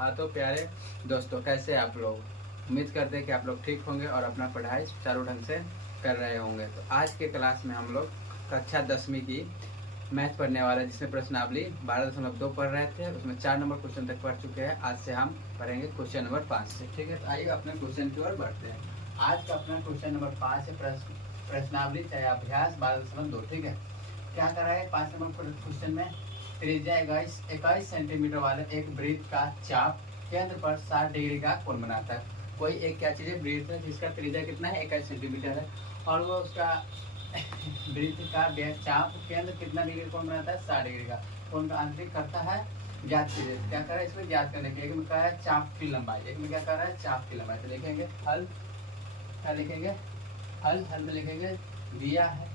हाँ तो प्यारे दोस्तों, कैसे आप लोग? उम्मीद करते हैं कि आप लोग ठीक होंगे और अपना पढ़ाई सुचारू ढंग से कर रहे होंगे। तो आज के क्लास में हम लोग कक्षा 10वीं की मैथ पढ़ने वाले हैं, जिसमें प्रश्नावली 12.2 पढ़ रहे थे। उसमें 4 नंबर क्वेश्चन तक पढ़ चुके हैं। आज से हम पढ़ेंगे क्वेश्चन नंबर 5 से। ठीक है, तो आइए अपने क्वेश्चन की ओर बढ़ते हैं। आज का अपना क्वेश्चन नंबर 5 है, प्रश्नावली चाहे अभ्यास 12.2। ठीक है, क्या कर रहा है 5 नंबर क्वेश्चन में? त्रिज्या 21 सेंटीमीटर वाले एक वृत्त का चाप केंद्र पर 60 डिग्री का कोण बनाता है। कोई एक क्या चीज है, वृत्त है जिसका त्रिज्या कितना है, 21 सेंटीमीटर है, और वो उसका वृत्त का चाप केंद्र कितना डिग्री कोण बनाता है, 60 डिग्री का कोण का आंतरिक करता है। ज्ञात कीजिए। क्या कर रहा है इसमें, ज्ञात करने के। एक में क्या है, चाप की लंबाई। एक में क्या कर रहा है, चाप की लंबाई। तो लिखेंगे हल। क्या लिखेंगे, हल। हल में लिखेंगे दिया है।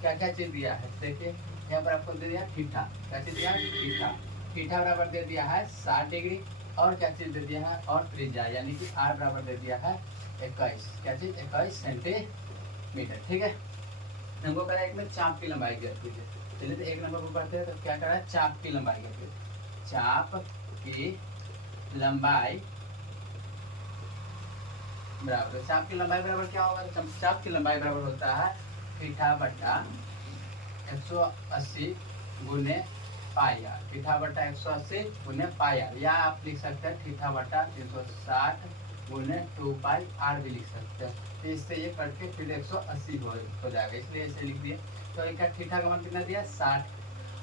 क्या क्या चीज दिया है, देखिए यहाँ पर आपको दे दिया थीटा। क्या चीज दिया, थीटा। थीटा बराबर दे दिया है 60 डिग्री, और क्या चीज दे दिया है, और त्रिज्या यानी कि आर बराबर दे दिया है 21। क्या चीज, 21 सेंटीमीटर। ठीक है, हमको कह रहा है एक में चाप की लंबाई ज्ञात कीजिए। चलिए तो एक नंबर को पढ़ते हैं। तो क्या कर रहा है, चाप की लंबाई ज्ञात कीजिए। चाप की लंबाई बराबर, चाप की लंबाई बराबर क्या होगा, चाप की लंबाई बराबर होता है थीटा बटा 180 गुने पाई आर। थीटा बटा 180 गुने पाई आर, या आप लिख सकते हैं थीटा बटा 360 गुने 2 पाई आर भी लिख सकते हैं। तो इससे ये करके फिर 180 हो जाएगा, इसलिए ऐसे लिख दिए। तो एक थीटा का मान कितना दिया, 60,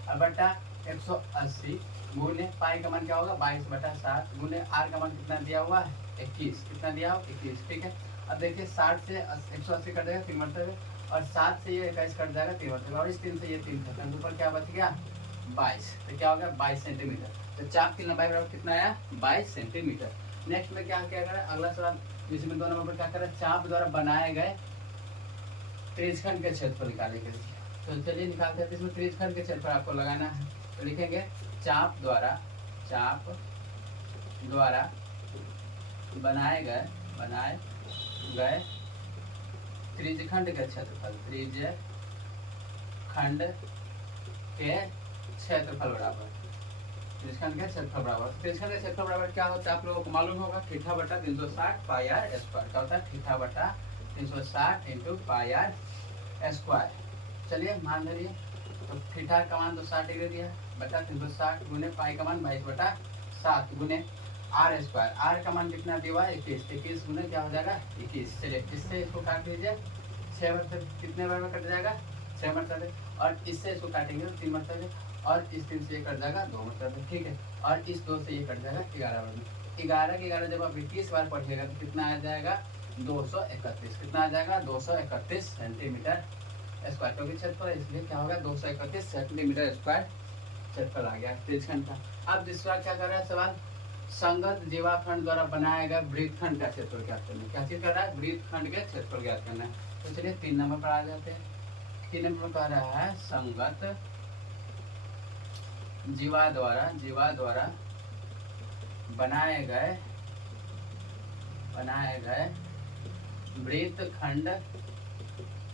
और बटा 180 गुने पाई का मान क्या होगा, 22 बटा 7 गुने आर का मान कितना दिया हुआ है, 21। कितना दिया हो, 21। ठीक है, अब देखिए 60 से 180 कट जाएगा 3 मरतबे, और 7 से ये 21 कट जाएगा 3 मरतबे, और इस 3 से ये 3 खत्म, ऊपर क्या बच गया, 22। तो क्या हो गया, 22 सेंटीमीटर। तो चाप की लंबाई बराबर कितना आया, 22 सेंटीमीटर। नेक्स्ट में क्या क्या करें, अगला सवाल जिसमें 2 नंबर पर क्या करें, चाप द्वारा बनाए गए त्रिज्यखंड के क्षेत्रफल निकालेंगे। तो चलिए निकालते हैं। इसमें त्रिज्यखंड के क्षेत्रफल आपको लगाना है। तो लिखेंगे चाप द्वारा बनाए गए त्रिज्यखंड के क्षेत्रफल, त्रिज्यखंड के क्षेत्रफल बराबर, त्रिज्यखंड के क्षेत्रफल बराबर। त्रिज्यखंड के क्षेत्रफल बराबर क्या होता है, आप लोगों को मालूम होगा, थीटा बटा 360 पाई आर स्क्वायर। क्या होता है, थीटा बटा 360 इंटू पाई आर स्क्वायर। चलिए मान लीजिए, तो थीटा का मान तो 60 डिग्री दिया, बटा 360 गुने पाई का मान 22 बटा 7 गुने आर स्क्वायर। आर का मान कितना दिया हुआ है, 21। 21 गुने क्या हो जाएगा, 21। चलिए इससे इसको काट लीजिए, 6 मरतबे कितने बार में कट जाएगा, 6 मरतबे, और इससे इसको काटेंगे तो 3 मरतबे, और इस 3 से ये कट जाएगा 2 मरतबे। ठीक है, और इस 2 से ये कट जाएगा 11 बार में। 11 के 11 जब आप 21 बार पढ़िएगा तो कितना आ जाएगा, 231। कितना आ जाएगा, 231 सेंटीमीटर स्क्वायर, क्योंकि क्षेत्रफल इसलिए क्या होगा, 231 सेंटीमीटर स्क्वायर क्षेत्रफल आ गया त्रिज्यखंड का। अब दूसरा क्या कर रहा है सवाल, संगत जीवाखंड द्वारा बनाया गया वृत्तखंड का क्षेत्रफल ज्ञात करना है। क्या चीज कर रहा है, वृत्तखंड के क्षेत्रफल ज्ञात करना है। तो चलिए 3 नंबर पर आ जाते हैं। 3 नंबर पर कह रहा है, संगत जीवा द्वारा बनाए गए वृत्तखंड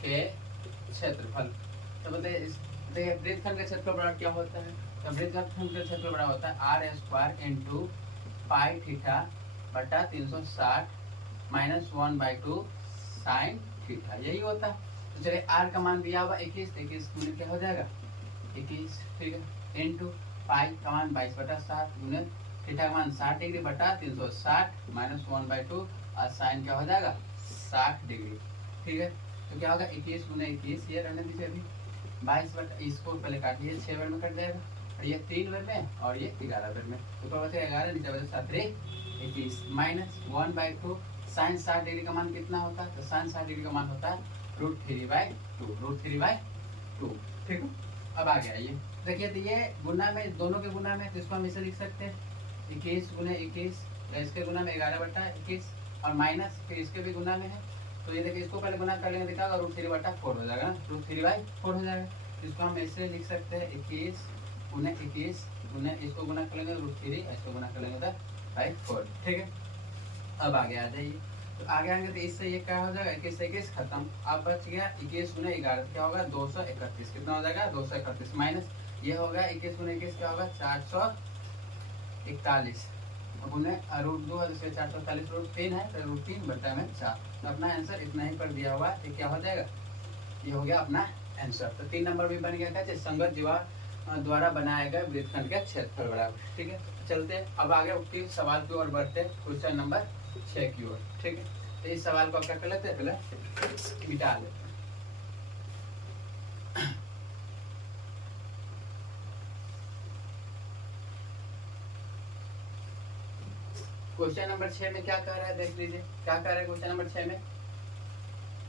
के क्षेत्रफल। तो बताइए देखिए वृत्तखंड का क्षेत्रफल बड़ा क्या होता है, तो वृत्तखंड का क्षेत्रफल बड़ा होता है R square into pi theta बटा 360 माइनस 1/2 साइन थीटा, यही होता है। तो चलिए आर का मान दिया हुआ 21, 21 गुने क्या हो जाएगा, 21। ठीक है, इंटू पाई का मान 22 बटा 7 गुने थीटा का मान 60 डिग्री बटा 360 माइनस 1/2, और साइन क्या हो जाएगा, 60 डिग्री। ठीक है, तो क्या होगा, 21 गुने 21, ये रहने दीजिए अभी, 22 बटा, इसको पहले काटिए, 6 बार में कट जाएगा, और ये 3 बार में, और ये 11 बार में। ऊपर बचे 11, नीचे बचे 7 21 माइनस 1/2 साइन 60 डिग्री का मान कितना होता है, तो साइन 60 डिग्री का मान होता है √3/2। ठीक है, अब आ गया ये देखिए, तो ये गुना में, दोनों के गुना में, जिसको हम इसे लिख सकते हैं 21 गुने 21, इसके गुना में 11 बटा 21, और माइनस फिर इसके भी गुना में है। तो ये देखिए, इसको पहले गुना कर लेंगे, दिखा √3/4 हो जाएगा, √3/4 हो जाएगा। इसको हम ऐसे लिख सकते हैं 21 गुने 21 गुने, इसको गुना कर लेंगे √3, इसको गुना कर लेंगे 4। ठीक है, अब आगे आ जाइए, तो आगे आएंगे तो इससे ये क्या हो जाएगा, 21 से 21 खत्म। अब बच गया 21 गुने 11, क्या होगा, 231। कितना हो जाएगा, 231 माइनस ये होगा 21 गुने 21 क्या होगा, 41। अब उन्हें रूट 2 है इसके 440 रूट 3 है तो रूट 3 बटा में 4। तो अपना आंसर इतना ही पर दिया हुआ है, क्या हो जाएगा, ये हो गया अपना आंसर। तो 3 नंबर भी बन गया था, संगत जीवा द्वारा बनाए गए वृत्तखंड के क्षेत्रफल बराबर। ठीक है, चलते अब आगे उक्ति सवाल की ओर बढ़ते, क्वेश्चन नंबर 6 की ओर। ठीक है, तो इस सवाल को क्या कर लेते हैं, पहले मिटा लेते हैं। क्वेश्चन नंबर 6 में क्या कह रहा है, देख लीजिए क्या कह रहा है क्वेश्चन नंबर 6 में।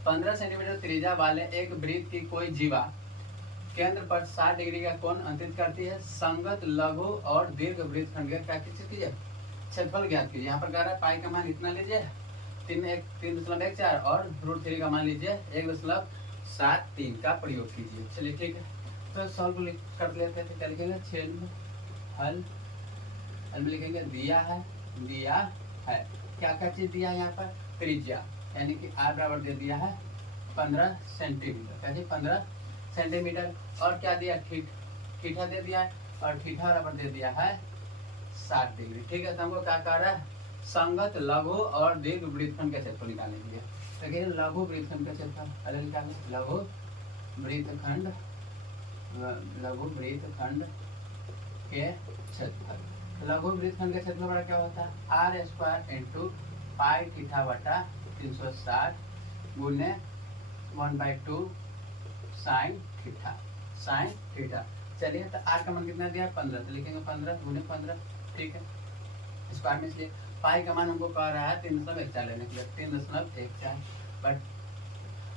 15 सेंटीमीटर त्रिज्या वाले एक वृत्त की कोई जीवा केंद्र पर 60 डिग्री का कोण अंकित करती है। संगत लघु और दीर्घ वृत्तखंड का कीजिए, क्षेत्रफल ज्ञात कीजिए। यहाँ पर कह रहा है पाई का मान इतना लीजिए 3.14 और रूट 3 का मान लीजिए 1.73 का प्रयोग कीजिए। चलिए ठीक है, तो सॉल्व कर लेते हैं। क्या लिखेंगे, 6 में हल में लिखेंगे दिया है क्या क्या चीज दिया है यहाँ पर, त्रिज्या यानी कि r बराबर दे दिया है 15 सेंटीमीटर, क्या जी 15 सेंटीमीटर। और क्या दिया, थीटा दे दिया है और थीटा बराबर दे दिया है 60 डिग्री। ठीक है, तो हमको क्या कह रहा है, संगत लघु और दीर्घ वृत्तखंड का क्षेत्रफल निकालने के लिए। देखिए लघु वृत्तखंड का क्षेत्रफल पहले निकालें, लघु वृत्तखंड के क्षेत्रफल। लघु वृत्तखंड के क्षेत्रफल बड़ा क्या होता है, R square into pi theta बटा 360 गुने 1/2 साइन थीटा। चलिए, तो आर का मान कितना दिया है 15, तो लिखेंगे 15 गुने 15। ठीक है, स्क्वायर में, इसलिए पाई का मान हमको कह रहा है 3.14 लेने के लिए 3.14, बट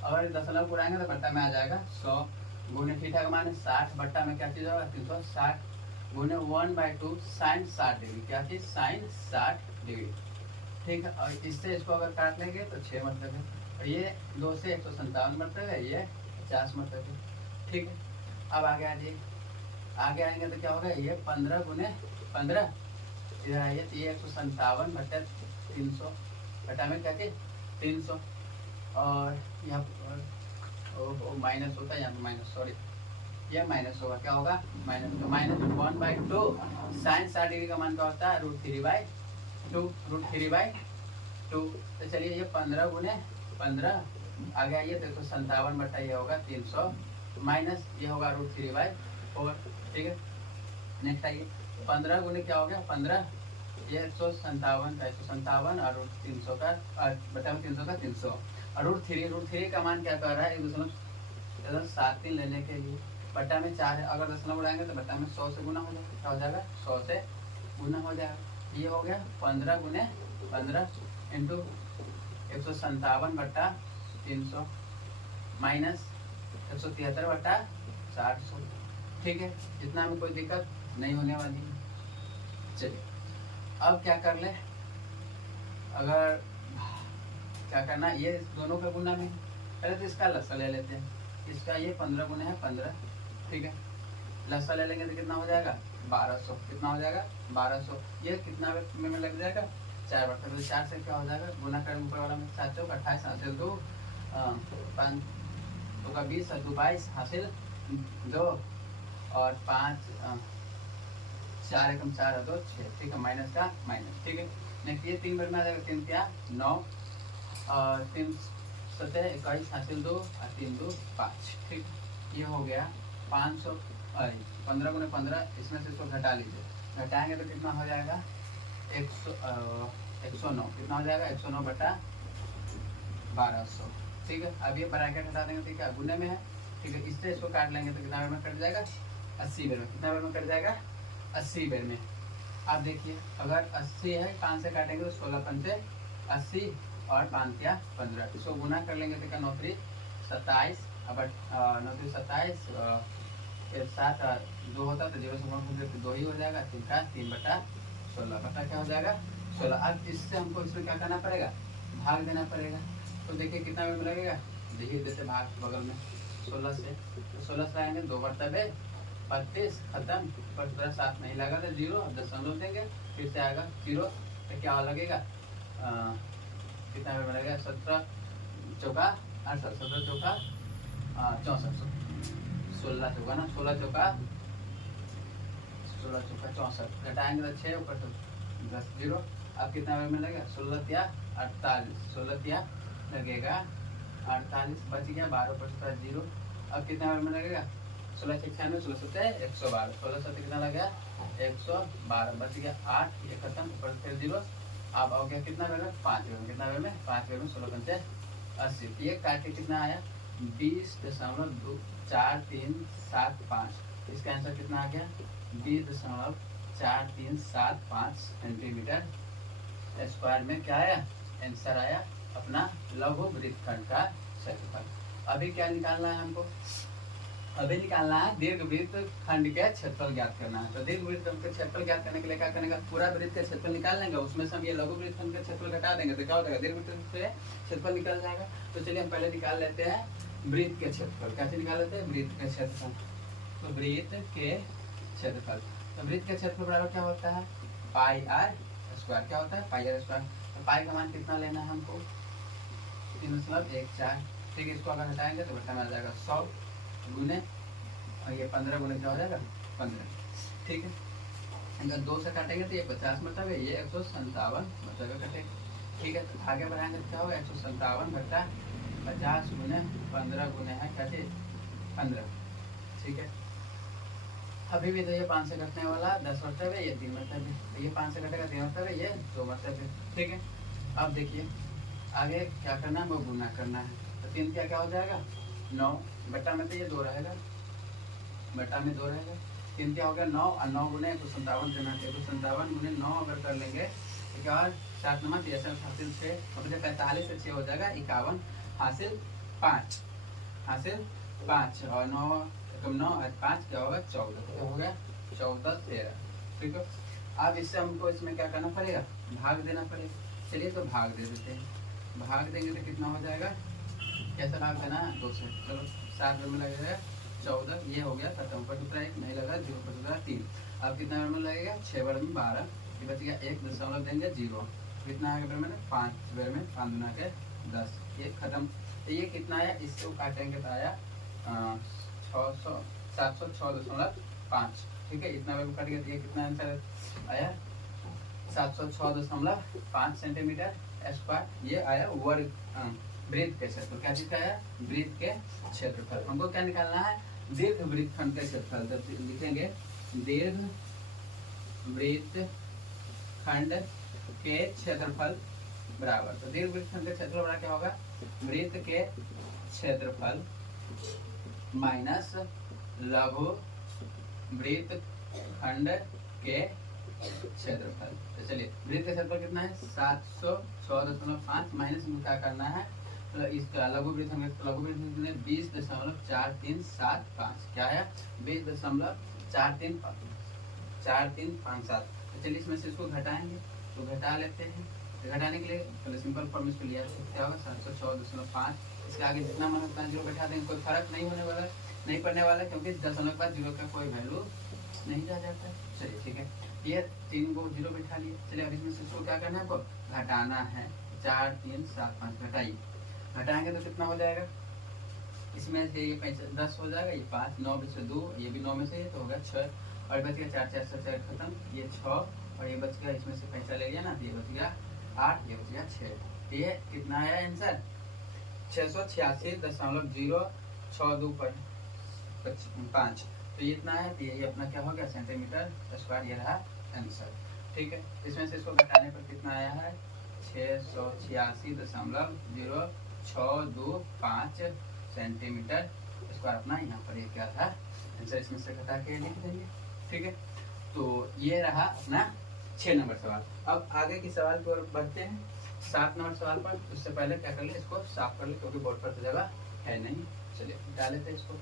अगर दशमलव उड़ाएंगे तो बट्टा में आ जाएगा 100 गुने थीटा का मान है 60 बट्टा में क्या चीज होगा 360 गुने 1/2 साइन 60 डिग्री, क्या चीज साइन 60 डिग्री। ठीक है, और इससे इसको अगर काट लेंगे तो 6 मतलब है, और ये 2 से 157 मतलब है, ये 50 मतलब है। ठीक है, अब आगे आ जाइए, आगे आएंगे तो क्या होगा, ये 15 गुने 15 इधर आइए, तो ये 157 बटा 300 बटा में क्या चीज 300, और यहाँ माइनस होता है, यहाँ माइनस, सॉरी ये माइनस होगा, क्या होगा माइनस, तो माइनस 1/2 साइन 60 डिग्री का मान क्या होता है √3/2 तो चलिए ये 15 गुने 15 आगे आइए तो 157 बटा ये होगा 300 माइनस ये होगा √3/4। ठीक है, नेक्स्ट आइए 15 गुने क्या हो गया 15, ये 157 और 300 का बटा में 300 का 300 और √3 का मान क्या कर रहा है 1.73 लेने के लिए, बटा में 4 है, अगर दशमलव उड़ाएंगे तो बटा में 100 से गुना हो जाएगा, क्या हो जाएगा 100 से गुना हो जाएगा। ये हो गया 15 गुने 15 इंटू 157 बटा 300 माइनस 173 बटा 400। ठीक है, इतना में कोई दिक्कत नहीं होने वाली है। चलिए अब क्या कर ले, अगर क्या करना, ये दोनों का गुना में पहले तो इसका लस्सा ले लेते हैं, इसका ये 15 गुना है 15। ठीक है, लस्सा ले लेंगे तो कितना हो जाएगा 1200, कितना हो जाएगा 1200, ये कितना में लग जाएगा 4 बटा, तो 4 से क्या हो जाएगा गुना कर ऊपर वाला में 4 चौक 28 हासिल 2 5 तो का 20 और 2 22 हासिल 2 और 5 4 एकम 4 और 2 6। ठीक है, माइनस का माइनस। ठीक है, नेक्स्ट ये 3 बार में आ जाएगा 3 क्या 9 और 3 17 21 हासिल 2 और 3 2 5। ठीक, ये हो गया 500 15 गुने 15, इसमें से इसको घटा लीजिए, घटाएंगे तो कितना हो जाएगा 109, कितना हो जाएगा 109 बटा 1200। ठीक है, अब ये ब्रैकेट हटा देंगे तो क्या गुने में है। ठीक है, इससे इसको काट लेंगे तो कितना बार में कट जाएगा 80 बार में, कितना बार में कट जाएगा 80 बार में। आप देखिए अगर 80 है 5 से काटेंगे तो 16 पंचे 80 और 5 क्या 15, इसको गुना कर लेंगे तो क्या 9 3 27 अब 9 3 27 फिर 7 2 होता तो 0 से 1 2 ही हो जाएगा, 3 का 3 बटा 16 बटा क्या हो जाएगा 16। अब इससे हमको इसमें क्या करना पड़ेगा भाग देना पड़ेगा, तो देखिए कितना में लगेगा, देखिए जैसे भाग बगल में 16 से, तो 16 से आएंगे 2 बटा 32 खत्म, पर 7 नहीं लगा तो 0, दशमलव देंगे फिर से आएगा 0, तो क्या लगेगा कितना में लगेगा 17 चौका 17 चौका 64, 16 चौका ना 16 चौका 16 चौका 64, घटाएंगे तो 6 ऊपर से 10 जीरो। अब कितना में लगेगा 16 या 48, 16 या लगेगा 48, बच गया 12 ऊपर से जीरो। अब कितना में लगेगा 16 से 96, 16 से 112, 16 से कितना लगेगा 112, बच गया 8, ये खत्म ऊपर फिर जीरो। अब हो गया कितना बेर में 5 बेर में, कितना बेर में 5 बेर में 16 पंचे 80, ये काट के कितना आया 20.4375। इसका आंसर कितना आ गया 20.4375 सेंटीमीटर स्क्वायर में क्या आया आंसर आया अपना लघु वृत्तखंड का क्षेत्रफल। अभी क्या निकालना है हमको, अभी निकालना है दीर्घ वृत्त खंड के क्षेत्रफल ज्ञात करना है। तो दीर्घ वृत्त खंड के क्षेत्रफल ज्ञात करने के लिए क्या करने का, पूरा वृत्त के क्षेत्रफल निकाल लेंगे, उसमें से हम ये लघु वृत्त खंड के क्षेत्रफल घटा देंगे तो क्या हो जाएगा दीर्घ वृत्त से क्षेत्रफल निकल जाएगा। तो चलिए हम पहले निकाल लेते हैं वृत्त के क्षेत्रफल। कैसे निकाल लेते हैं वृत्त के क्षेत्रफल, तो वृत्त के क्षेत्रफल, तो वृत्त के क्षेत्रफल बराबर क्या होता है पाई आर स्क्वायर, क्या होता है पाई आर स्क्वायर। तो पाई का मान कितना लेना है हमको 3.14, ठीक है। इसको अगर हटाएंगे तो बटा में आ जाएगा 100 गुने और ये 15 गुने क्या हो जाएगा 15, ठीक है। अगर 2 से काटेंगे तो ये 50 मतलब है, ये 157 मतलब कटेगा, ठीक है। तो आगे बढ़ाएंगे तो क्या होगा 157 घटा 50 गुने 15 गुने है क्या चीज 15, ठीक है। अभी भी तो ये 5 से कटने वाला 10 मतलब है, ये 3 मतलब है, तो ये 5 से कटेगा 3 मतलब है, ये 2 मतलब है, ठीक है। अब देखिए आगे क्या करना है वो गुना करना है, तो 3 क्या हो जाएगा 9, बटा में तो ये 2 रहेगा, बटा में 2 रहेगा, 3 क्या हो गया 9 और 9 गुने 157 देना है, 157 गुने 9 अगर कर लेंगे तो क्या 7 नंबर हासिल 6, मतलब 45 से 6 हो जाएगा 51, हासिल 5, हासिल 5 और 9 कम 9 और 5 क्या होगा 14, क्या हो गया 14 13, ठीक है। अब इससे हमको इसमें क्या करना पड़ेगा भाग देना पड़ेगा, चलिए तो भाग दे देते हैं, भाग देंगे तो कितना हो जाएगा, कैसा भाग देना है 2 से, चलो 7 में लगेगा 14, ये हो गया खत्म, ऊपर दूसरा 1 नहीं लगा 0 पर दूसरा 3। अब कितना में लगेगा 6 बार में 12, ये बच गया 1 दशमलव देंगे 0, कितना आगे बार में 5 बार में 5 गुना के 10, ये खत्म। तो ये कितना आया इसको काटेंगे तो आया 706.5, ठीक है। इतना बार कट गया तो ये कितना आंसर आया 706.5 सेंटीमीटर स्क्वायर, ये आया वर्ग वृत्त के क्षेत्रफल, क्या चीज का है वृत्त के क्षेत्रफल। हमको क्या निकालना है दीर्घ वृत्त खंड का क्षेत्रफल, तो लिखेंगे दीर्घ वृत्त खंड के क्षेत्रफल बराबर, तो दीर्घ वृत्त खंड के क्षेत्रफल बराबर क्या होगा वृत्त के क्षेत्रफल माइनस लघु वृत्त खंड के क्षेत्रफल। तो चलिए वृत्त का क्षेत्रफल कितना है 706.5 माइनस में क्या करना है तो इसका लघु वृत्त 20.4375, क्या है 20.4357। तो चलिए इसमें से इसको घटाएंगे, तो घटा लेते हैं, तो घटाने के लिए पहले सिंपल फॉर्म इसको लिया क्या होगा 706.5, इसके आगे जितना मन उतना 0 बैठा देंगे, कोई फर्क नहीं होने वाला, नहीं पड़ने वाला, क्योंकि दशमलव के बाद 0 का कोई वैल्यू नहीं जा जाता है। चलिए ठीक है, ये 3 को 0 बैठा लिए। चलिए अब इसमें से इसको क्या करना है आपको घटाना है, 4 3 7 5 घटाइए, घटाएंगे तो कितना हो जाएगा, इसमें से ये 10 हो जाएगा, ये 5 9 में से 2, ये भी 9 में से, ये तो हो गया 6 और बच गया 4 4 4 खत्म, ये 6 और ये बच गया, इसमें से पैसा ले लिया ना, ये बच गया 8, ये बच गया 6। ये कितना आया आंसर 686.062 पर 5, तो ये इतना है, तो ये अपना क्या हो गया सेंटीमीटर स्क्वायर, ये रहा आंसर, ठीक है। इसमें से इसको घटाने पर कितना आया है 686.0625 सेंटीमीटर स्क्वायर, अपना यहाँ पर ये क्या था आंसर, इसमें से घटा के लिख देंगे, ठीक है। तो ये रहा अपना 6 नंबर सवाल। अब आगे की सवाल की ओर बढ़ते हैं 7 नंबर सवाल पर। उससे पहले क्या कर ले, इसको साफ कर ले, क्योंकि बोर्ड पर तो जगह है नहीं। चलिए डाल लेते हैं इसको।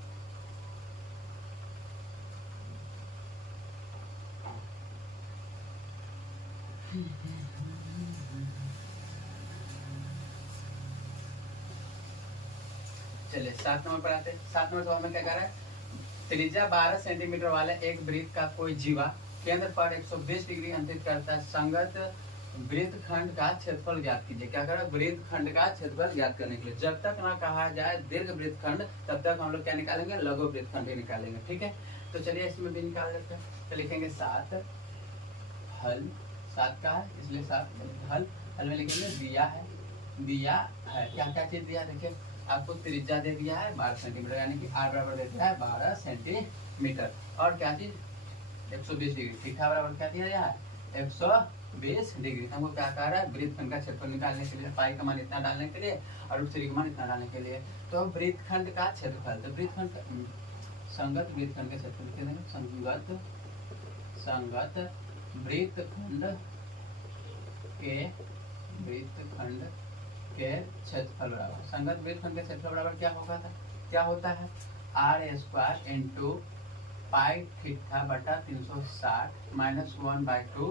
चलिए 7 नंबर पर आते हैं। 7 नंबर सवाल में क्या कह रहा है, त्रिज्या 12 सेंटीमीटर वाले एक वृत्त का कोई जीवा केंद्र पर 120 डिग्री अंतरित करता है, संगत वृत्त खंड का क्षेत्रफल ज्ञात कीजिए। क्या कर रहा है वृत्त खंड का क्षेत्रफल ज्ञात करने के लिए, जब तक ना कहा जाए दीर्घ वृत्त खंड तब तक हम लोग क्या निकालेंगे लघु वृत्त खंड ही निकालेंगे, ठीक है। तो चलिए इसमें भी निकाल लेते हैं। तो लिखेंगे 7 हल, 7 का है इसलिए 7 हल। हल में लिखेंगे दिया है, दिया है क्या क्या चीज दिया, देखिए आपको त्रिज्या दे दिया है 12 सेंटीमीटर, यानी कि r बराबर दे दिया है 12 सेंटीमीटर। और क्या चीज 120 डिग्री, थीटा बराबर क्या दिया गया है 120 डिग्री। हमको क्या कह रहा है वृत्तखंड का क्षेत्रफल निकालने के लिए, पाई का मान इतना डालने के लिए और √3 का मान इतना डालने के लिए। तो वृत्तखंड का क्षेत्रफल, तो वृत्तखंड संगत वृत्तखंड का क्षेत्रफल लिख देंगे, संगत वृत्तखंड के क्षेत्रफल बराबर, संगत वृत्तखंड के क्षेत्रफल बराबर क्या होता है r² इंटू पाई थीटा बटा 360 माइनस 1/2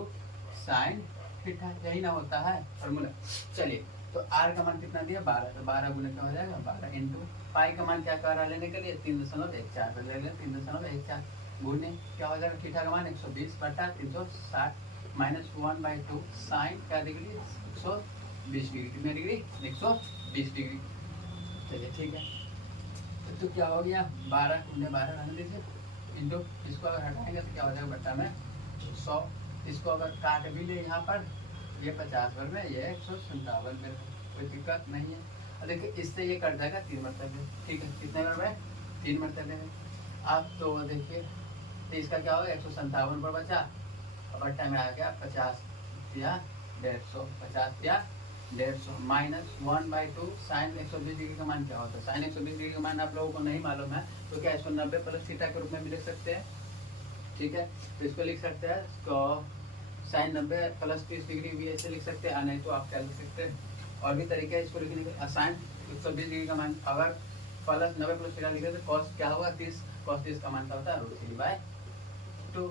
साइन थीटा, यही ना होता है फॉर्मूला। चलिए तो r का मान कितना दिया 12, तो 12 गुना क्या हो जाएगा 12 इंटू पाई का मान क्या कर रहा लेने के लिए 3.14 ले लें, 3.14 गुने क्या हो जाएगा थीटा का मान 120 बटा 360 माइनस 1/2 साइन क्या डिग्री 120 डिग्री, कितने डिग्री 120 डिग्री। चलिए ठीक है, तो क्या हो गया 12 गुने 12 रहने दीजिए इंटू इसको अगर हटाएंगे तो क्या हो जाएगा बट्टा में 100, इसको अगर काट भी ले यहाँ पर ये 50 वर्ग में ये 157 में, कोई दिक्कत नहीं है। और देखिए इससे ये कट जाएगा 3 मरतबे, ठीक है कितने वर्ग में 3 मरतबे में। अब तो देखिए तो इसका क्या होगा 157 पर बचा और बट्टा में आ गया 50 या 150, 50 या 150 माइनस 1/2 साइन 120 डिग्री का मान क्या होता है, साइन 120 डिग्री का मान आप लोगों को नहीं मालूम है तो क्या 190 प्लस थीटा के रूप में भी लिख सकते हैं, ठीक है। तो इसको लिख सकते हैं तो साइन 90 प्लस 30 डिग्री भी ऐसे लिख सकते हैं, नहीं तो आप क्या लिख सकते हैं और भी तरीके है इसको लिखने के। साइन 120 डिग्री का मान अगर प्लस 90 प्लस थीटा लिखे तो कॉस क्या होगा 30, कॉस 30 का मान क्या होता है √3/2,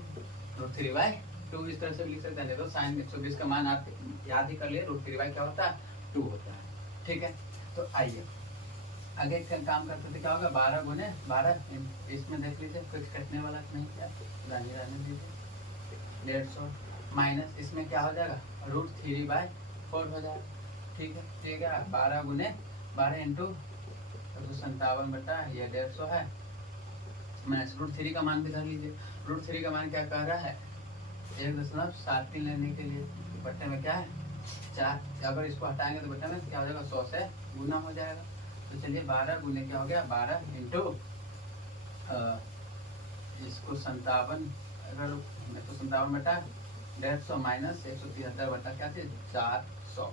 √3/2 इस तरह से भी लिख सकते हैं। तो साइन 120 का मान आप याद ही कर लिए, √3/2 क्या होता है 2 होता है, ठीक है। तो आइए आगे काम करते थे, क्या होगा 12 गुने 12, इसमें देख लीजिए कुछ कटने वाला नहीं, क्या रहने दीजिए 150 माइनस इसमें क्या हो जाएगा √3/4 हो जाएगा, ठीक है 12 गुने 12 इंटू 157 बटा ये 150 है माइनस √3 का मान भी धर लीजिए। √3 का मान क्या कह रहा है 1.73 लेने के लिए, बट्टे में क्या है 4, अगर इसको हटाएंगे तो बट्टे में क्या हो जाएगा 100 से गुना हो जाएगा। तो चलिए 12 गुने क्या हो गया 12 इंटू इसको 57, अगर 157 बटा 150 माइनस 173 बटा क्या थे 400,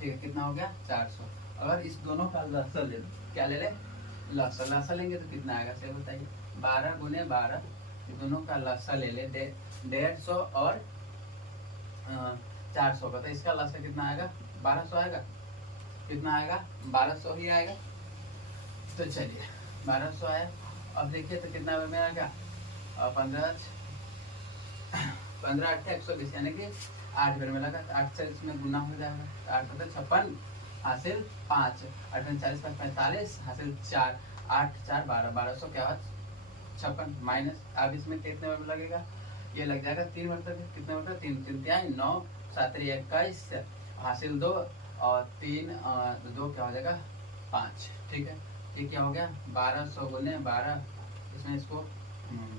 ठीक है कितना हो गया 400। अगर इस दोनों का लसा ले लो, क्या ले ले लसा लेंगे तो कितना आएगा से बताइए 12 गुने 12, दोनों का लसा ले ले 150 और 400 का, तो इसका लसा कितना आएगा 1200 आएगा, कितना आएगा 1200 ही आएगा। तो चलिए 1200 आया, अब देखिए तो कितना में आ गया 15 8 120 यानी कि 8 बार में लगा, 8 से इसमें गुना हो जाएगा, 8 होता 56 हासिल 5, 8 में 40 45 हासिल 4, 8 4 12, 1200 क्या 56 माइनस, अब इसमें कितने में लगेगा ये लग जाएगा 3 मतलब कितने मतलब 3 3 3 9 7 21 हासिल 2 और 3 2 क्या हो जाएगा 5, ठीक है। ये क्या हो गया 1200 गुने 12, इसमें इसको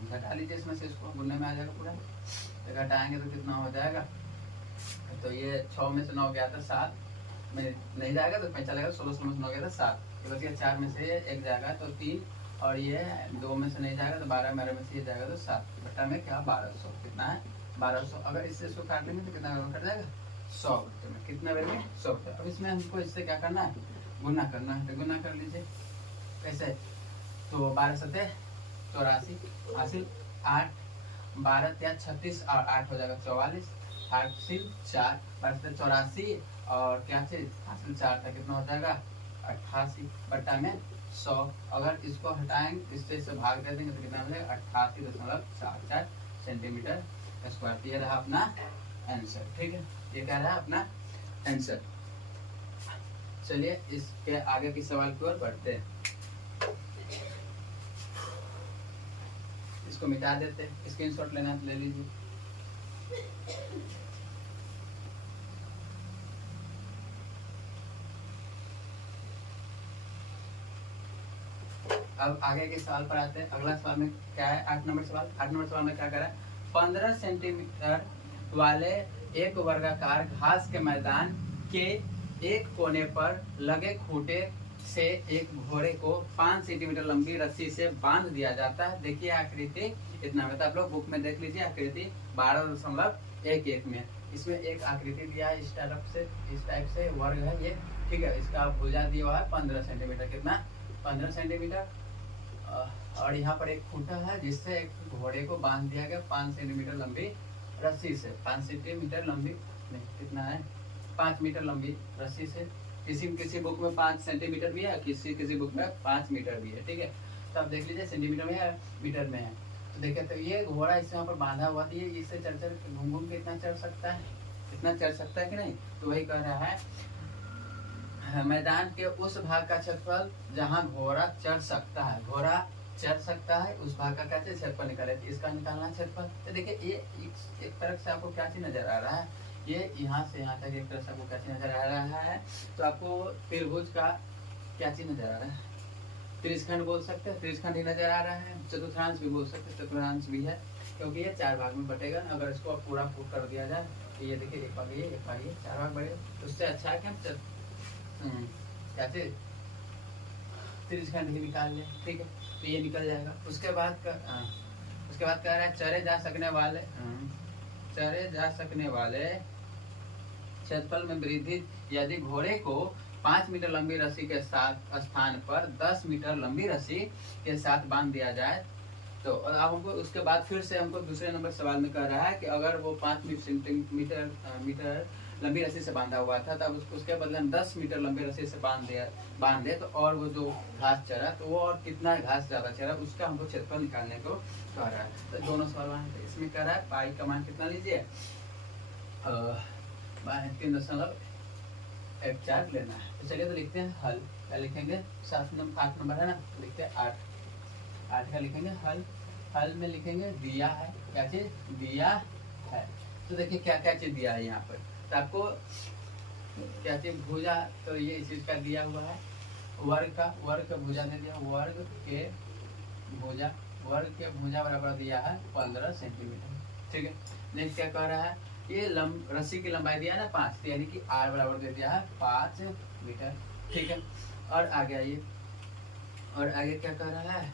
घटा लीजिए, इसमें से इसको गुने में आ जाएगा पूरा, तो घटाएंगे तो कितना हो जाएगा, तो ये 6 में से 9 गया था 7 में नहीं जाएगा तो 5 चलेगा, 16 में से 9 गया था 7, तो बस ये 4 में से 1 जाएगा तो 3 और ये 2 में से नहीं जाएगा तो 12 में से ये जाएगा तो 7, बटा में क्या 1200, कितना है 1200। अगर इससे इसको काट लेंगे तो कितना कट जाएगा 100 रुपये में, कितने बार में 100 रुपये। अब इसमें हमको इससे क्या करना है गुना करना है, तो गुना कर लीजिए कैसे, तो 12 7 84 हासिल 8, 12 या 36 और 8 हो जाएगा 44, हासिल 4, 12 84 और क्या चीज हासिल 4 था कितना हो जाएगा 88 बटा में 100। अगर इसको हटाएंगे इससे भाग दे देंगे तो कितना हो जाएगा 88.44 सेंटीमीटर स्क्वायर। ये रहा अपना आंसर, ठीक है, ये क्या रहा अपना आंसर। चलिए इसके आगे की सवाल की ओर बढ़ते हैं, इसको मिटा देते हैं, स्क्रीनशॉट लेना तो ले लीजिए। अब आगे के सवाल पर आते हैं। अगला सवाल में क्या है 8 नंबर सवाल, 8 नंबर सवाल में क्या करा है 15 सेंटीमीटर वाले एक वर्गाकार घास के मैदान के एक कोने पर लगे खूंटे से एक घोड़े को 5 सेंटीमीटर लंबी रस्सी से बांध दिया जाता है। देखिए आकृति इतना में, तो आप लोग बुक में देख लीजिए आकृति 12.11 में। इसमें एक आकृति दिया है इस टाइप से वर्ग है ये, ठीक है। इसका भुजा दिया हुआ है 15 सेंटीमीटर, कितना 15 सेंटीमीटर। और यहाँ पर एक खूंटा है जिससे एक घोड़े को बांध दिया गया 5 सेंटीमीटर लंबी रस्सी से। 5 सेंटीमीटर लंबी नहीं, कितना है 5 मीटर लंबी रस्सी से। किसी बुक में 5 सेंटीमीटर भी है, किसी बुक में 5 मीटर भी है, ठीक है। तो आप देख लीजिए सेंटीमीटर में है मीटर में है। तो देखिए तो ये घोड़ा इस यहाँ पर बांधा हुआ था, ये इससे चल घूम घूम के इतना चढ़ सकता है, इतना चढ़ सकता है कि नहीं। तो वही कह रहा है मैदान के उस भाग का क्षेत्रफल जहाँ घोड़ा चढ़ सकता है, घोड़ा चढ़ सकता है उस भाग का क्या क्षेत्रफल निकाले। इसका निकालना क्षेत्रफल। तो देखिए ये एक तरफ से आपको क्या चीज नजर आ रहा है, ये यहाँ से यहाँ तक एक तरफ से आपको क्या चीज नजर आ रहा है। तो आपको त्रिभुज का क्या चीज नजर आ रहा है, त्रिशखंड बोल सकते हैं, त्रिशखंड ही नजर आ रहा है। चतुर्थांश भी बोल सकते हैं, चतुर्थांश भी है, क्योंकि ये 4 भाग में बटेगा। अगर इसको पूरा फूट कर दिया जाए तो ये देखिए एक भाग ये 4 भाग बढ़ेगा। उससे अच्छा है कि हम क्या चीज त्रिशखंड ही निकाल लें, ठीक है। तो ये निकल जाएगा। उसके बाद कह रहा है चरे जा सकने वाले क्षेत्रफल में वृद्धि यदि घोड़े को 5 मीटर लंबी रस्सी के साथ स्थान पर 10 मीटर लंबी रस्सी के साथ बांध दिया जाए। तो अब हमको उसके बाद फिर से हमको दूसरे नंबर सवाल में कह रहा है कि अगर वो 5 मीटर लंबी रस्सी से बांधा हुआ था, तब उसके बदले हम 10 मीटर लंबी रस्सी से बांध दे तो और वो जो घास चरा तो वो और कितना घास ज्यादा चरा, उसका हमको क्षेत्रफल निकालने को कह रहा है। तो दोनों सवाल है। इसमें कह रहा है पाई का मान कितना लीजिए 3.14 लेना है। तो चलिए तो लिखते हैं हल। क्या लिखेंगे 8 नंबर है ना, तो लिखते हैं 8 का लिखेंगे हल में लिखेंगे दिया है, क्या चीज दिया है। तो देखिए क्या क्या चीज दिया है यहाँ पर। तो आपको क्या चीज भुजा, तो ये इस चीज का दिया हुआ है वर्ग का भुजा दे दिया, वर्ग के भुजा बराबर दिया है 15 सेंटीमीटर, ठीक है। नेक्स्ट क्या कह रहा है, ये रस्सी की लंबाई दिया है ना 5, यानी कि r बराबर दे दिया है 5 मीटर, ठीक है। और आगे क्या कह रहा है,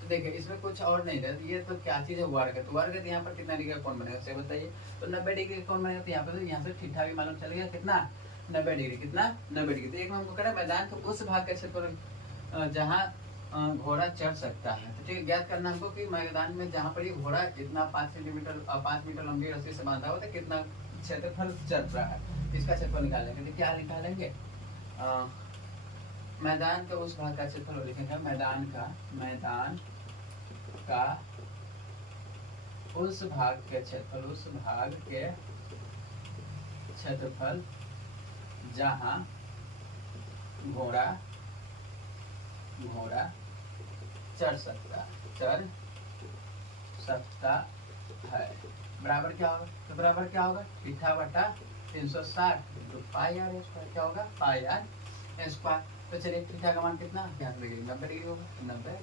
तो देखिए इसमें कुछ और नहीं है। ये तो क्या चीज है वर्ग है, तो वर्ग है यहाँ पर कितना डिग्री कौन बनेगा से बताइए। तो 90 डिग्री कौन बनेगा, तो यहाँ से ठीठा भी मालूम चल गया कितना 90 डिग्री, कितना 90 डिग्री। तो एक में हमको कह रहा है मैदान के उस भाग का क्षेत्रफल जहाँ घोड़ा चढ़ सकता है। तो ठीक है, ज्ञात करना हमको कि मैदान में जहाँ पर ये घोड़ा इतना 5 मीटर लंबी रस्सी से बांधा हुआ था, कितना क्षेत्रफल चढ़ रहा है, इसका क्षेत्रफल निकालेंगे। तो क्या निकालेंगे, मैदान के उस भाग का क्षेत्रफल लिखेंगे, मैदान का उस भाग के क्षेत्रफल जहाँ घोड़ा चढ़ सकता है बराबर क्या होगा, तो बराबर क्या होगा ठीठा बटा 360 तो पाई आर स्क्वायर, क्या होगा पाई आर स्क्वायर। तो चलिए ठीठा का मान कितना ध्यान रखिए 90 डिग्री होगा, 90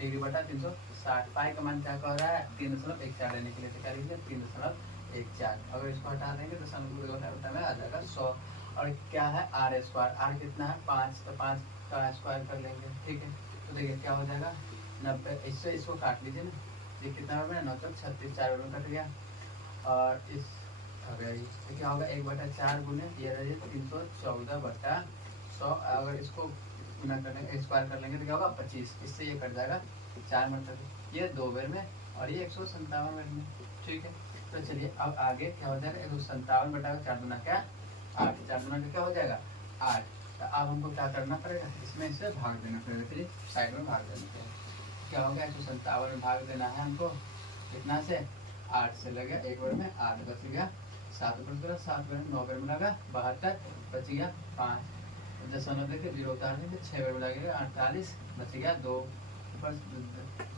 डिग्री बटा 360। पाई का मान क्या कह रहा है 3.14 लेने के लिए, तो क्या लिखिए 3.14। अगर इसको हटा देंगे तो समीकरण में आ जाएगा 100। और क्या है आर स्क्वायर, आर कितना है 5, तो 5 का स्क्वायर कर लेंगे, ठीक है। तो देखिए क्या हो जाएगा 90, इससे इसको काट लीजिए ना, ये कितना हो गया 936, 4 में कट गया। और इस हो गया ये, तो क्या होगा 1/4 गुने ये रहिए 314/100। अगर इसको गुना करने स्क्वायर कर लेंगे तो क्या होगा 25, इससे ये कट जाएगा 4 मतलब ये 2 बेर में और ये 157 बेर में, ठीक है। तो चलिए अब आगे क्या हो जाएगा 157/4 गुना क्या 8, 4 गुना क्या हो जाएगा 8। तो अब हमको क्या करना पड़ेगा, इसमें इसे भाग देना पड़ेगा, चलिए साइड में भाग देना पड़ेगा। क्या हो गया 157 में भाग देना है हमको, कितना से 8 से लगे 1 बार में 8 बच गया, 7 ऊपर 7 बार 9 बार में लगा 72 बच गया 5, 0 देखे 0 उतार देंगे 6 बार में लगेगा 48 बच गया 2 ऊपर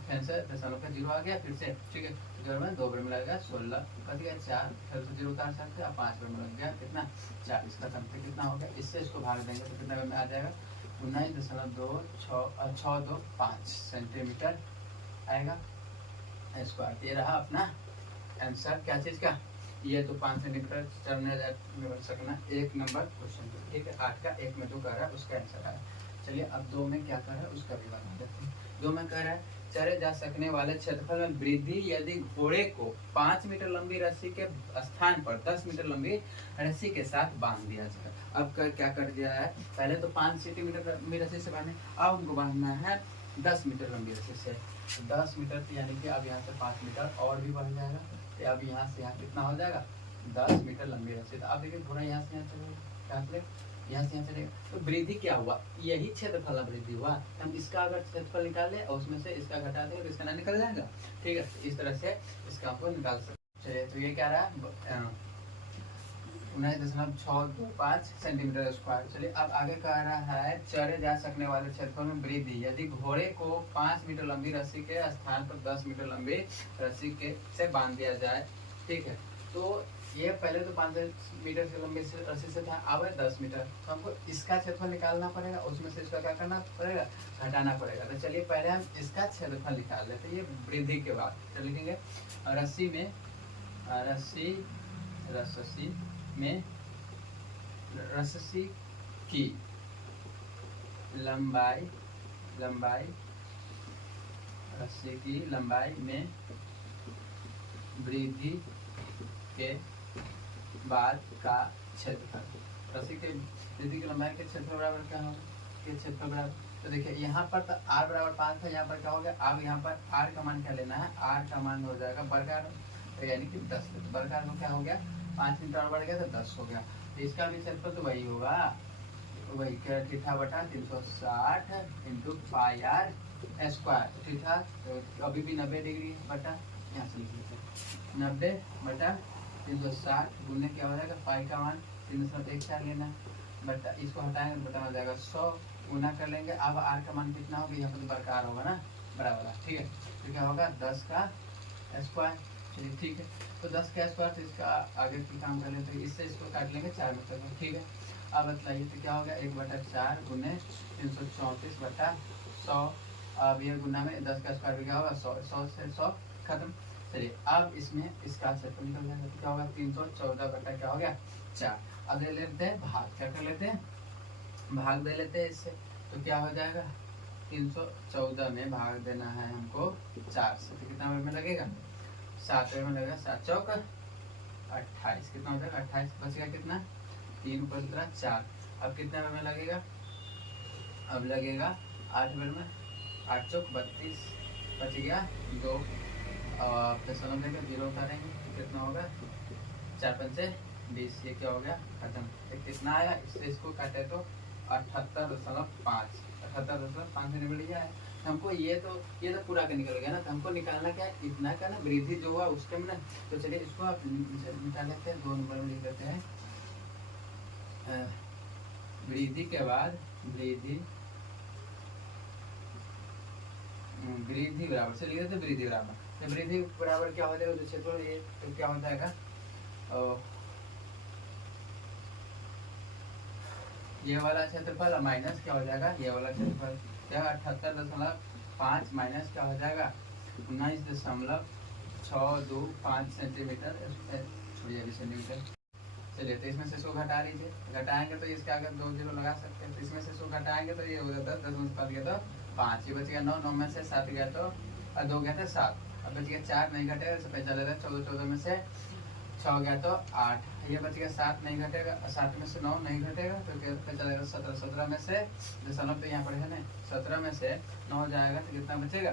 फिर से 0 आ गया फिर से, ठीक है। 0 में 2 बार में लगेगा 16 बच गया 4, फिर से 0 उतार सकते हैं 5 बार में लग गया कितना 40 का समथिंग कितना हो गया। इससे इसको भाग देंगे तो कितना में आ जाएगा 19.625 सेंटीमीटर आएगा स्क्वायर। ये रहा अपना आंसर क्या चीज का, ये तो 5 सेंटीमीटर टर्मिनल में बन सकना। 1 नंबर क्वेश्चन, ठीक है, 8 का 1 में 2 कह रहा है, उसका आंसर आया। चलिए अब 2 में क्या कर रहा है उसका भी बना देते हैं। 2 में कह रहा है चले जा सकने वाले क्षेत्रफल में वृद्धि यदि घोड़े को 5 मीटर लंबी रस्सी के स्थान पर 10 मीटर लंबी रस्सी के साथ बांध दिया जाए। अब क्या कर दिया है, पहले तो 5 सेंटीमीटर लंबी रस्सी से बांधे, अब उनको बांधना है 10 मीटर लंबी रस्सी से। 10 मीटर यानी कि अब यहाँ से 5 मीटर और भी बढ़ जाएगा, तो अब यहाँ से यहाँ कितना हो जाएगा 10 मीटर लंबी रस्सी। तो अब देखिए घोड़ा यहाँ से यहाँ चलेगा, यहाँ से यहाँ चलेगा, तो वृद्धि क्या हुआ, यही क्षेत्रफल वृद्धि हुआ। हम इसका अगर क्षेत्रफल निकाल ले और उसमें से इसका घटा दें तो इसका ना निकल जाएगा, ठीक है, इस तरह से इसका आपको निकाल सकते। चलिए तो ये क्या रहा 19.625 सेंटीमीटर स्क्वायर। चलिए अब आगे कह रहा है चढ़े जा सकने वाले क्षेत्रफल में वृद्धि यदि घोड़े को 5 मीटर लंबी रस्सी के स्थान पर 10 मीटर लंबी रस्सी के से बांध दिया जाए, ठीक है। तो ये पहले तो 5 मीटर से लंबी रस्सी से था, अब है 10 मीटर, तो हमको इसका क्षेत्रफल निकालना पड़ेगा, उसमें से इसका क्या करना पड़ेगा, घटाना पड़ेगा। तो चलिए पहले हम इसका क्षेत्रफल निकाल लेते हैं, ये वृद्धि के बाद। तो लिखेंगे रस्सी में रस्सी की लंबाई रस्सी की लंबाई में वृद्धि के बाद का क्षेत्रफल। रस्सी के वृद्धि की लंबाई के क्षेत्रफल बराबर क्या होगा, के क्षेत्रफल बराबर। तो देखिए यहाँ पर तो r बराबर 5 था, यहाँ पर क्या हो गया, अब यहाँ पर r का मान क्या लेना है, r का मान हो जाएगा वर्गाकार, यानी कि 10। तो वर्गाकार में क्या हो गया 5 मीटर और बढ़ गया तो 10 हो गया। तो इसका भी क्षेत्रफल तो वही होगा, वही क्या थीटा बटा 360 into pi R square, theta तो अभी भी 90 डिग्री बटा, यहाँ से लिख लीजिए 90 बटा 360 गुने क्या हो जाएगा, पाई का मान 314 लेना बटा, इसको हटाएंगे बटा हो जाएगा 100 गुना कर लेंगे। अब आर का मान कितना होगा, यहाँ पर तो बरकरार होगा ना बराबर, ठीक है। तो क्या होगा 10 का स्क्वायर, चलिए ठीक है। तो 10 का स्क्वायर से इसका आगे की काम कर लेते हैं, इससे इसको काट लेंगे 4 मीटर में, ठीक है। अब बताइए तो क्या होगा 1 बटा 4 गुने 334 बटा 100। अब ये गुना में 10 का स्क्वायर क्या होगा 100, 100 से 100 खत्म। चलिए अब इसमें इसका क्षेत्रफल निकल जाएगा, तो क्या होगा 314 बटा क्या हो गया 4। अब दे लेते हैं भाग, क्या कर लेते हैं भाग दे लेते हैं इससे, तो क्या हो जाएगा 314 में भाग देना है हमको 4 से, तो कितना में लगेगा 7 में लगेगा, 7 चौक 28, कितना हो जाएगा 28, बचेगा कितना 3 ऊपर 4। अब कितना में लगेगा, अब लगेगा 8 में 8 चौक 32, बच गया 2 और दशमलव देकर 0 उतारेंगे तो कितना होगा 4 पंचे 20, ये क्या हो गया खत्म। तो कितना आया, इससे इसको काटे तो 78.5 सेंटीमीटर लिया है हमको। ये तो पूरा का निकल गया ना, तो हमको निकालना क्या है इतना का ना वृद्धि जो हुआ उसके में ना। तो चलिए इसको आप निकाल लेते हैं, 2 नंबर में लिख देते हैं वृद्धि के बाद वृद्धि बराबर से लिख देते हैं वृद्धि बराबर, तो वृद्धि बराबर क्या हो जाएगा जो क्षेत्रफल ये तो क्या हो जाएगा ये वाला क्षेत्रफल माइनस क्या हो जाएगा ये वाला क्षेत्रफल क्या 78.5 माइनस क्या हो जाएगा 19.625 सेंटीमीटर सेंटीमीटर। चलिए तो इसमें से इसको घटा लीजिए, घटाएंगे तो इसके आगे 2 0 लगा सकते हैं, तो इसमें से इसको घटाएंगे तो ये हो जाता है 10 में 7 गया तो 5, ये बच गया 9, 9 में से 7 गया तो 2 गया था 7, अब बच गया 4 नहीं घटेगा, इससे चले गया 14, 14 में से 6 गया तो 8, ये बच गया 7 नहीं घटेगा, 7 में से 9 नहीं घटेगा तो क्या चलेगा 17, 17 में से दशमलव तो यहाँ पर है ना 17 में से 9 जाएगा तो कितना बचेगा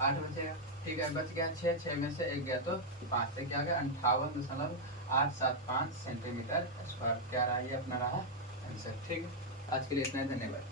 8 बचेगा, ठीक है। बच गया 6, 6 में से 1 गया तो 5, से क्या गया 58.875 सेंटीमीटर स्क्वायर, क्या रहा ये अपना रहा आंसर, ठीक है। आज के लिए इतना ही, धन्यवाद।